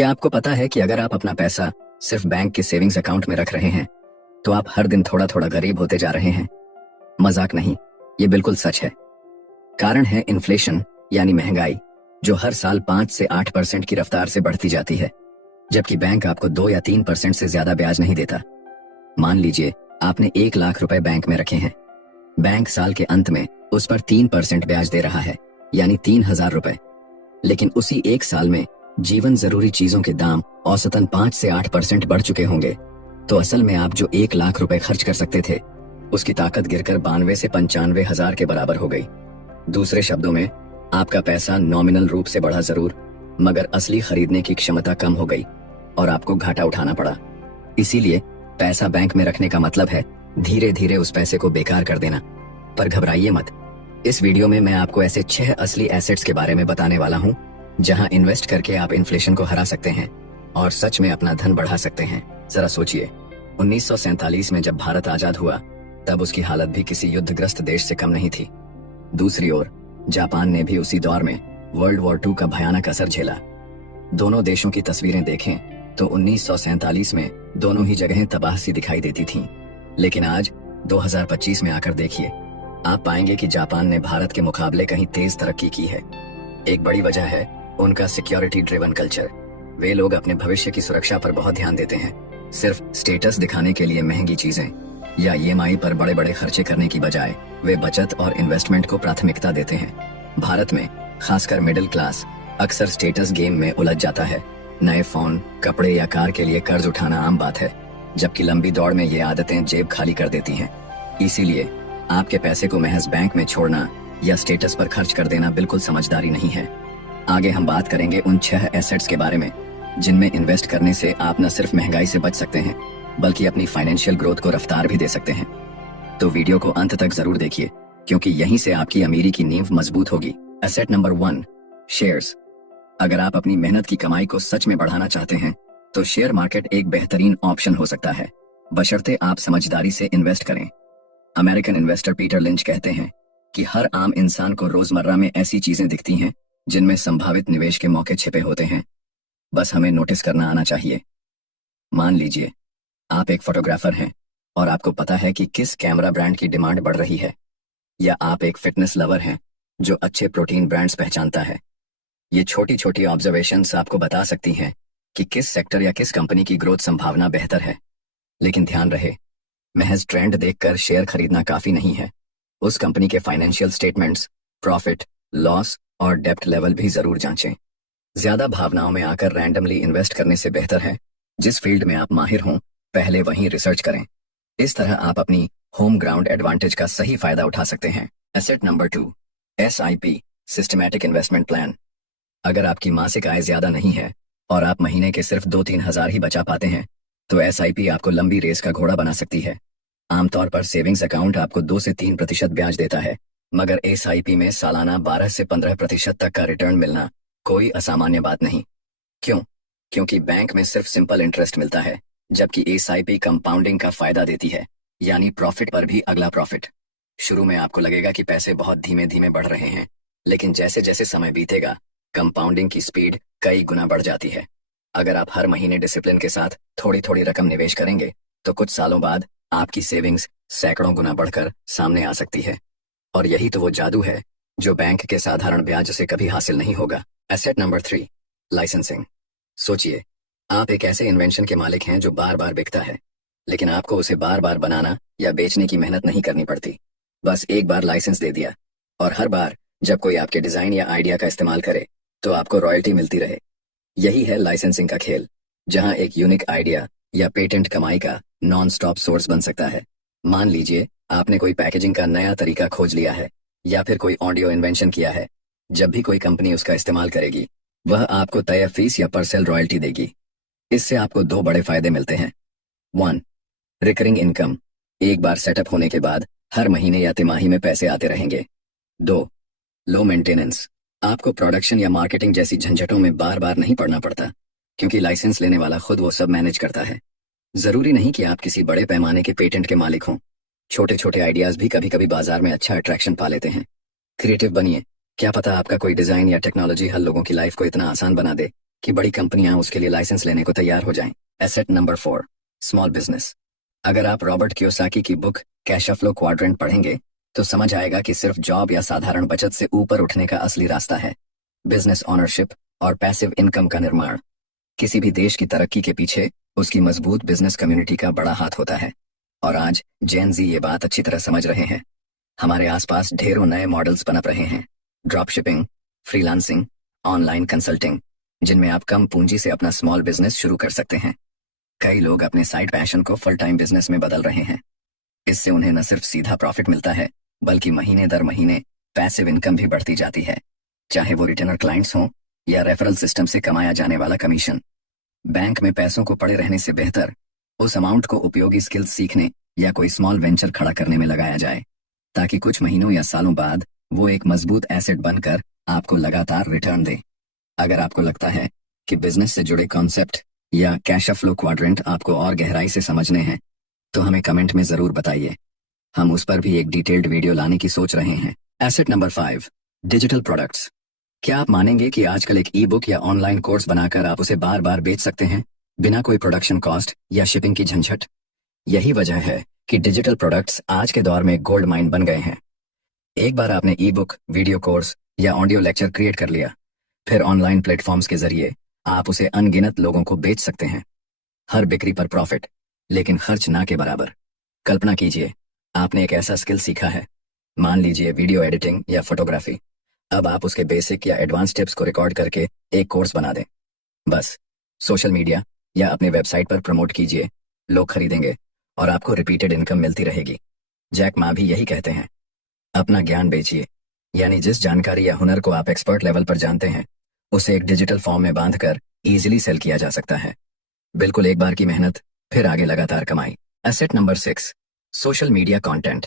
क्या आपको पता है कि अगर आप अपना पैसा सिर्फ बैंक के सेविंग्स अकाउंट में रख रहे हैं तो आप हर दिन थोड़ा थोड़ा गरीब होते जा रहे हैं? मजाक नहीं, ये बिल्कुल सच है। कारण है इन्फ्लेशन यानी महंगाई, जो हर साल 5 से 8% की रफ्तार से बढ़ती जाती है, जबकि बैंक आपको 2 या 3% से ज्यादा ब्याज नहीं देता। मान लीजिए आपने 1 लाख रुपए बैंक में रखे हैं। बैंक साल के अंत में उस पर 3% ब्याज दे रहा है, यानी 3,000 रुपए। लेकिन उसी एक साल में जीवन जरूरी चीजों के दाम औसतन 5 से 8% बढ़ चुके होंगे, तो असल में आप जो 1 लाख रुपए खर्च कर सकते थे, उसकी ताकत गिरकर 92 से 95,000 के बराबर हो गई। दूसरे शब्दों में, आपका पैसा नॉमिनल रूप से बढ़ा जरूर, मगर असली खरीदने की क्षमता कम हो गई और आपको घाटा उठाना पड़ा। इसीलिए पैसा बैंक में रखने का मतलब है धीरे धीरे उस पैसे को बेकार कर देना। पर घबराइए मत, इस वीडियो में मैं आपको ऐसे 6 असली एसेट्स के बारे में बताने वाला हूँ जहां इन्वेस्ट करके आप इन्फ्लेशन को हरा सकते हैं और सच में अपना धन बढ़ा सकते हैं। जरा सोचिए, 1947 में जब भारत आजाद हुआ तब उसकी हालत भी किसी युद्धग्रस्त देश से कम नहीं थी। दूसरी ओर जापान ने भी उसी दौर में वर्ल्ड वॉर 2 का भयानक असर झेला। दोनों देशों की तस्वीरें देखें तो 1947 में दोनों ही जगहें तबाह सी दिखाई देती थीं। लेकिन आज 2025 में आकर देखिए, आप पाएंगे कि जापान ने भारत के मुकाबले कहीं तेज तरक्की की है। एक बड़ी वजह है उनका सिक्योरिटी ड्रिवन कल्चर। वे लोग अपने भविष्य की सुरक्षा पर बहुत ध्यान देते हैं। सिर्फ स्टेटस दिखाने के लिए महंगी चीजें या ईएमआई पर बड़े बड़े खर्चे करने की बजाय वे बचत और इन्वेस्टमेंट को प्राथमिकता देते हैं। भारत में खासकर मिडिल क्लास अक्सर स्टेटस गेम में उलझ जाता है। नए फोन, कपड़े या कार के लिए कर्ज उठाना आम बात है, जबकि लंबी दौड़ में ये आदतें जेब खाली कर देती हैं। इसीलिए आपके पैसे को महज बैंक में छोड़ना या स्टेटस पर खर्च कर देना बिल्कुल समझदारी नहीं है। आगे हम बात करेंगे उन 6 एसेट्स के बारे में जिनमें इन्वेस्ट करने से आप न सिर्फ महंगाई से बच सकते हैं, बल्कि अपनी फाइनेंशियल ग्रोथ को रफ्तार भी दे सकते हैं। तो वीडियो को अंत तक जरूर देखिए, क्योंकि यहीं से आपकी अमीरी की नींव मजबूत होगी। Asset number 1, shares. अगर आप अपनी मेहनत की कमाई को सच में बढ़ाना चाहते हैं तो शेयर मार्केट एक बेहतरीन ऑप्शन हो सकता है, बशर्ते आप समझदारी से इन्वेस्ट करें। अमेरिकन इन्वेस्टर पीटर लिंच कहते हैं कि हर आम इंसान को रोजमर्रा में ऐसी चीजें दिखती हैं जिनमें संभावित निवेश के मौके छिपे होते हैं, बस हमें नोटिस करना आना चाहिए। मान लीजिए आप एक फोटोग्राफर हैं और आपको पता है कि किस कैमरा ब्रांड की डिमांड बढ़ रही है, या आप एक फिटनेस लवर हैं जो अच्छे प्रोटीन ब्रांड्स पहचानता है। ये छोटी छोटी ऑब्जर्वेशंस आपको बता सकती हैं कि किस सेक्टर या किस कंपनी की ग्रोथ संभावना बेहतर है। लेकिन ध्यान रहे, महज ट्रेंड देखकर शेयर खरीदना काफी नहीं है। उस कंपनी के फाइनेंशियल स्टेटमेंट्स, प्रॉफिट, लॉस और डेप्ट लेवल भी जरूर जांचें। ज्यादा भावनाओं में आकर रैंडमली इन्वेस्ट करने से बेहतर है जिस फील्ड में आप माहिर हों, पहले वहीं रिसर्च करें। इस तरह आप अपनी होम ग्राउंड एडवांटेज का सही फायदा उठा सकते हैं। Asset number 2, SIP, systematic investment plan. अगर आपकी मासिक आय ज्यादा नहीं है और आप महीने के सिर्फ 2-3 हजार ही बचा पाते हैं, तो SIP आपको लंबी रेस का घोड़ा बना सकती है। आमतौर पर सेविंग्स अकाउंट आपको 2 से 3% ब्याज देता है, मगर SIP में सालाना 12 से 15% तक का रिटर्न मिलना कोई असामान्य बात नहीं। क्यों? क्योंकि बैंक में सिर्फ सिंपल इंटरेस्ट मिलता है, जबकि SIP कंपाउंडिंग का फायदा देती है, यानी प्रॉफिट पर भी अगला प्रॉफिट। शुरू में आपको लगेगा कि पैसे बहुत धीमे धीमे बढ़ रहे हैं, लेकिन जैसे जैसे समय बीतेगा कंपाउंडिंग की स्पीड कई गुना बढ़ जाती है। अगर आप हर महीने डिसिप्लिन के साथ थोड़ी थोड़ी रकम निवेश करेंगे तो कुछ सालों बाद आपकी सेविंग्स सैकड़ों गुना बढ़कर सामने आ सकती है। और यही तो वो जादू है जो बैंक के साधारण ब्याज से कभी हासिल नहीं होगा। Asset number 3, licensing. सोचिए, आप एक ऐसे इन्वेंशन के मालिक हैं जो बार बार बिकता है, लेकिन आपको उसे बार बार बनाना या बेचने की मेहनत नहीं करनी पड़ती। बस एक बार लाइसेंस दे दिया और हर बार जब कोई आपके डिजाइन या आइडिया का इस्तेमाल करे तो आपको रॉयल्टी मिलती रहे। यही है लाइसेंसिंग का खेल, जहां एक यूनिक आइडिया या पेटेंट कमाई का नॉन स्टॉप सोर्स बन सकता है। मान लीजिए आपने कोई पैकेजिंग का नया तरीका खोज लिया है या फिर कोई ऑडियो इन्वेंशन किया है। जब भी कोई कंपनी उसका इस्तेमाल करेगी, वह आपको तय फीस या परसेल रॉयल्टी देगी। इससे आपको 2 बड़े फायदे मिलते हैं। 1, रिकरिंग इनकम। एक बार सेटअप होने के बाद हर महीने या तिमाही में पैसे आते रहेंगे। 2, लो मेंटेनेंस। आपको प्रोडक्शन या मार्केटिंग जैसी झंझटों में बार बार नहीं पड़ना पड़ता, क्योंकि लाइसेंस लेने वाला खुद वो सब मैनेज करता है। जरूरी नहीं कि आप किसी बड़े पैमाने के पेटेंट के मालिक हों। छोटे छोटे आइडियाज भी कभी कभी बाजार में अच्छा अट्रैक्शन पा लेते हैं। क्रिएटिव बनिए, क्या पता आपका कोई डिजाइन या टेक्नोलॉजी हर लोगों की लाइफ को इतना आसान बना दे कि बड़ी कंपनियां उसके लिए लाइसेंस लेने को तैयार हो जाएं। Asset number 4, small business. अगर आप रॉबर्ट कियोसाकी की बुक कैश फ्लो क्वाड्रेंट पढ़ेंगे तो समझ आएगा कि सिर्फ जॉब या साधारण बचत से ऊपर उठने का असली रास्ता है बिजनेस ओनरशिप और पैसिव इनकम का निर्माण। किसी भी देश की तरक्की के पीछे उसकी मजबूत बिजनेस कम्युनिटी का बड़ा हाथ होता है, और आज जेन जी ये बात अच्छी तरह समझ रहे हैं। हमारे आसपास ढेरों नए मॉडल्स पनप रहे हैं, drop shipping, freelancing, online consulting, जिनमें आप कम पूंजी से अपना स्मॉल बिजनेस शुरू कर सकते हैं। कई लोग अपने साइड पैशन को फुल टाइम बिजनेस में बदल रहे हैं। इससे उन्हें न सिर्फ सीधा प्रॉफिट मिलता है, बल्कि महीने दर महीने पैसिव इनकम भी बढ़ती जाती है, चाहे वो रिटेनर क्लाइंट्स हों या रेफरल सिस्टम से कमाया जाने वाला कमीशन। बैंक में पैसों को पड़े रहने से बेहतर उस अमाउंट को उपयोगी स्किल्स सीखने या कोई स्मॉल वेंचर खड़ा करने में लगाया जाए, ताकि कुछ महीनों या सालों बाद वो एक मजबूत एसेट बनकर आपको लगातार रिटर्न दे। अगर आपको लगता है कि बिजनेस से जुड़े कॉन्सेप्ट या कैश फ्लो क्वाड्रेंट आपको और गहराई से समझने हैं, तो हमें कमेंट में जरूर बताइए। हम उस पर भी एक डिटेल्ड वीडियो लाने की सोच रहे हैं। Asset number 5, digital products. क्या आप मानेंगे कि आजकल एक ई बुक या ऑनलाइन कोर्स बनाकर आप उसे बार बार बेच सकते हैं, बिना कोई प्रोडक्शन कॉस्ट या शिपिंग की झंझट? यही वजह है कि डिजिटल प्रोडक्ट्स आज के दौर में गोल्ड माइन बन गए हैं। एक बार आपने ई बुक, वीडियो कोर्स या ऑडियो लेक्चर क्रिएट कर लिया, फिर ऑनलाइन प्लेटफॉर्म्स के जरिए आप उसे अनगिनत लोगों को बेच सकते हैं। हर बिक्री पर प्रॉफिट, लेकिन खर्च ना के बराबर। कल्पना कीजिए, आपने एक ऐसा स्किल सीखा है, मान लीजिए वीडियो एडिटिंग या फोटोग्राफी। अब आप उसके बेसिक या एडवांस टिप्स को रिकॉर्ड करके एक कोर्स बना दें। बस सोशल मीडिया या अपने वेबसाइट पर प्रमोट कीजिए, लोग खरीदेंगे और आपको रिपीटेड इनकम मिलती रहेगी। जैक मा भी यही कहते हैं, अपना ज्ञान बेचिए, यानी जिस जानकारी या हुनर को आप एक्सपर्ट लेवल पर जानते हैं, उसे एक डिजिटल फॉर्म में बांधकर इजीली सेल किया जा सकता है। बिल्कुल एक बार की मेहनत, फिर आगे लगातार कमाई। Asset number 6, social media content.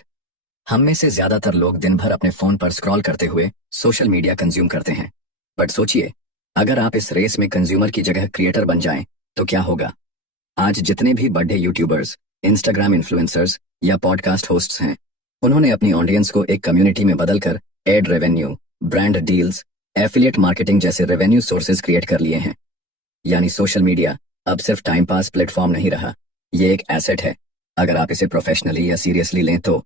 हम में से ज्यादातर लोग दिन भर अपने फोन पर स्क्रॉल करते हुए सोशल मीडिया कंज्यूम करते हैं। बट सोचिए, अगर आप इस रेस में कंज्यूमर की जगह क्रिएटर बन जाएं, तो क्या होगा? आज जितने भी बड़े यूट्यूबर्स, इंस्टाग्राम इन्फ्लुएंसर्स या पॉडकास्ट होस्ट्स हैं, उन्होंने अपनी ऑडियंस को एक कम्युनिटी में बदलकर ad revenue, brand deals, affiliate marketing जैसे रेवेन्यू सोर्सेज क्रिएट कर लिए हैं। यानी सोशल मीडिया अब सिर्फ टाइम पास प्लेटफॉर्म नहीं रहा, ये एक एसेट है। अगर आप इसे प्रोफेशनली या सीरियसली लें तो,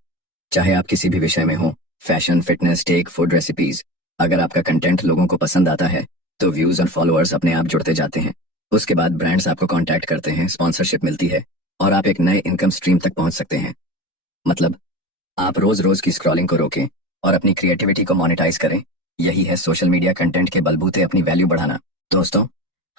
चाहे आप किसी भी विषय में हो, fashion, fitness, tech, food recipes, अगर आपका कंटेंट लोगों को पसंद आता है तो व्यूज और फॉलोअर्स अपने आप जुड़ते जाते हैं। उसके बाद ब्रांड्स आपको कांटेक्ट करते हैं, स्पॉन्सरशिप मिलती है और आप एक नए इनकम स्ट्रीम तक पहुंच सकते हैं। मतलब, आप रोज रोज की स्क्रॉलिंग को रोकें और अपनी क्रिएटिविटी को मोनेटाइज करें। यही है सोशल मीडिया कंटेंट के बलबूते अपनी वैल्यू बढ़ाना। दोस्तों,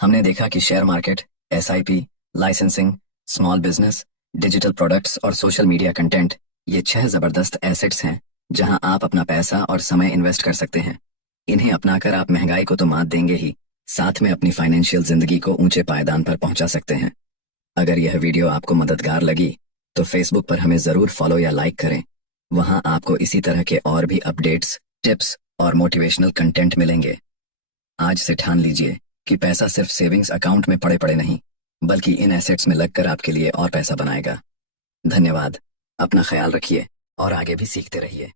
हमने देखा कि share market, SIP, licensing, small business, digital products और सोशल मीडिया कंटेंट, ये 6 जबरदस्त एसेट्स हैं जहां आप अपना पैसा और समय इन्वेस्ट कर सकते हैं। इन्हें अपनाकर आप महंगाई को तो मात देंगे ही, साथ में अपनी फाइनेंशियल जिंदगी को ऊंचे पायदान पर पहुंचा सकते हैं। अगर यह वीडियो आपको मददगार लगी तो फेसबुक पर हमें जरूर फॉलो या लाइक करें। वहां आपको इसी तरह के और भी अपडेट्स, टिप्स और मोटिवेशनल कंटेंट मिलेंगे। आज से ठान लीजिए कि पैसा सिर्फ सेविंग्स अकाउंट में पड़े पड़े नहीं, बल्कि इन एसेट्स में लगकर आपके लिए और पैसा बनाएगा। धन्यवाद, अपना ख्याल रखिए और आगे भी सीखते रहिए।